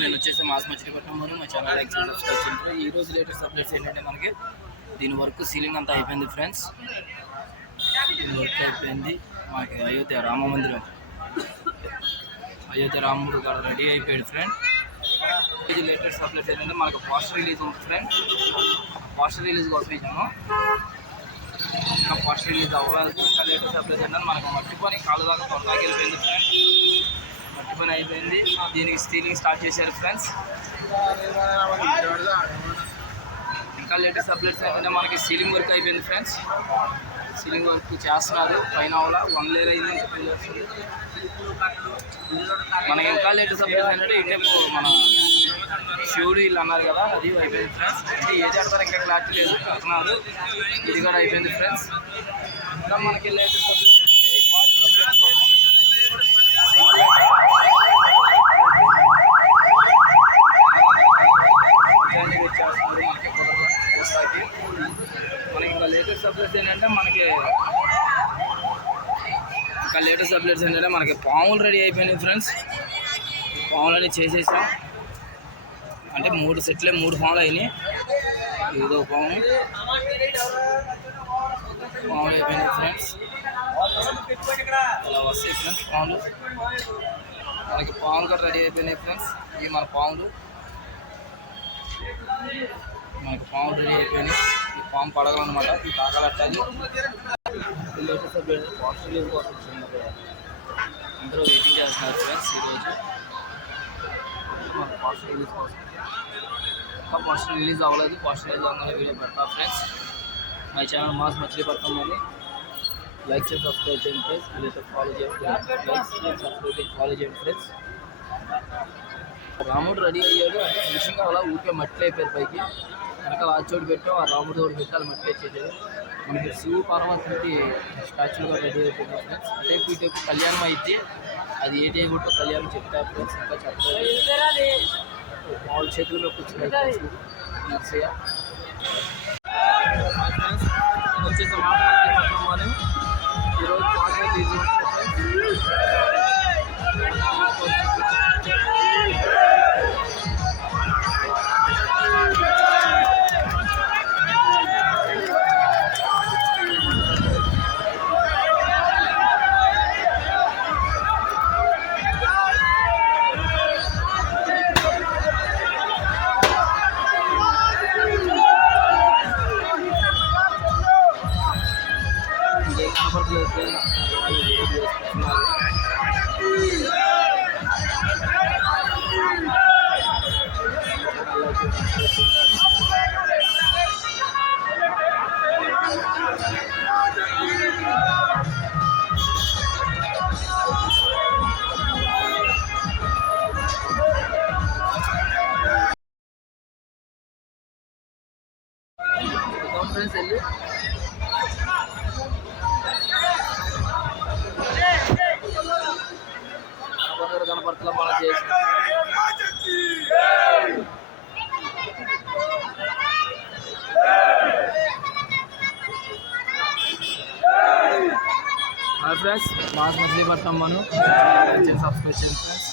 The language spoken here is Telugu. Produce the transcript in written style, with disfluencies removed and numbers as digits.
నేను వచ్చేసి మాస్ మచిలీపట్నం మా ఛానల్ లైక్ చేసి సబ్స్క్రైబ్ చేయండి. ఈ రోజు లేటెస్ట్ అప్డేట్స్ ఏంటంటే మనకి దీని వరకు సీలింగ్ అంతా అయిపోయింది ఫ్రెండ్స్. దీని వర్క్ అయిపోయింది. మాకు అయోధ్య రామ మందిరం, అయోధ్య రాముడు రెడీ అయిపోయాడు ఫ్రెండ్. ఇది లేటెస్ట్ అప్డేట్స్ ఏంటంటే మనకు పోస్టర్ రిలీజ్ ఉంది ఫ్రెండ్. పోస్టర్ రిలీజ్ కోసం ఇచ్చాము. ఇంకా పోస్టర్ రిలీజ్ అవ్వాలి. ఇంకా లేటెస్ట్ అప్డేట్స్ ఏంటంటే మనకు మట్టి పని కాలు దాకా తొందరగా వెళ్ళిపోయింది ఫ్రెండ్. మట్టి పని అయిపోయింది. దీనికి స్టీలింగ్ స్టార్ట్ చేశారు ఫ్రెండ్స్. ఇంకా లేటెస్ట్ అప్డేట్స్ ఏంటంటే మనకి సీలింగ్ వర్క్ అయిపోయింది ఫ్రెండ్స్. సీలింగ్ వర్క్ చేస్తున్నారు. పైన కూడా 1 లేయర్ అయింది. మనకి ఇంకా లేటెస్ట్ అప్డేట్స్ ఏంటంటే ఇటే మన శివుడు ఇల్లు అన్నారు కదా, అది అయిపోయింది ఫ్రెండ్స్. అంటే ఏ చేస్తారో ఇంకా క్లారిటీ లేదు అంటున్నారు. ఇది కూడా అయిపోయింది ఫ్రెండ్స్. ఇంకా మనకి లేటెస్ట్ అప్డేట్స్ మనకి ఇంకా లేటెస్ట్ అప్డేట్స్ ఏంటంటే మనకి పాములు రెడీ అయిపోయినాయి ఫ్రెండ్స్. పాములన్నీ చేసేసాం. అంటే 3 సెట్లే 3 పాములు అయినాయి. ఏదో పాము అయిపోయినాయి ఫ్రెండ్స్. అలా వస్తాయి ఫ్రెండ్స్ పాములు. మనకి పాములు కూడా రెడీ అయిపోయినాయి ఫ్రెండ్స్. ఇవి మన పాములు. మనకి పాము రెడీ అయిపోయినాయి. ఈ పాము పడగలన్నమాట. ఈ తాకలట్టాలి. లేటెస్ట్ అప్డేట్ పోస్టర్ రిలీజ్ కోసం అందరూ వెయిటింగ్ చేస్తున్నారు ఫ్రెండ్స్. ఈరోజు మన పోస్టర్ రిలీజ్ కోసం ఇంకా పోస్టర్ రిలీజ్ అవ్వలేదు. పోస్టర్ రిలీజ్ అవ్వగానే వీడియో పెడతా friends. My channel MOS Machilipatnam అని లైక్ చేసి సబ్స్క్రైబ్ చేయండి ఫ్రెండ్స్. వీడియోతో ఫాలో చేయండి. ఫాలో చేయండి ఫ్రెండ్స్. రాముడు రెడీ అయ్యాడు. అంటే ఫినిషింగ్ అలా ఊరికే మట్టి అయిపోయారు పైకి. వెనకాల ఆచోడు పెట్టాం. ఆ రాముడు తోడు పెట్టాలి మట్టి వచ్చేది. మనకి శివ పార్వతి స్టాచ్యూగా రెడీ అయిపోయింది ఫ్రెండ్స్. అంటే ఇటు కళ్యాణం అయితే అది ఏ టైపుతో కళ్యాణం చెప్తారు ఫ్రెండ్స్. ఇంకా చెప్తారు. వాళ్ళ చేతుల్లో కూర్చున్నారు నర్సయ్య ఫ్రెండ్స్. వచ్చేసి మాట్లాడుతున్నామని ఈరోజు పోస్టర్ రిలీజ్ ఫ్రెండ్స్. వెళ్ళి కనపడుతున్నా మనం చేసి ఫ్రెండ్స్. మాస్ మచిలీపట్నం మనం సబ్స్క్రైబ్ చేయండి ఫ్రెండ్స్.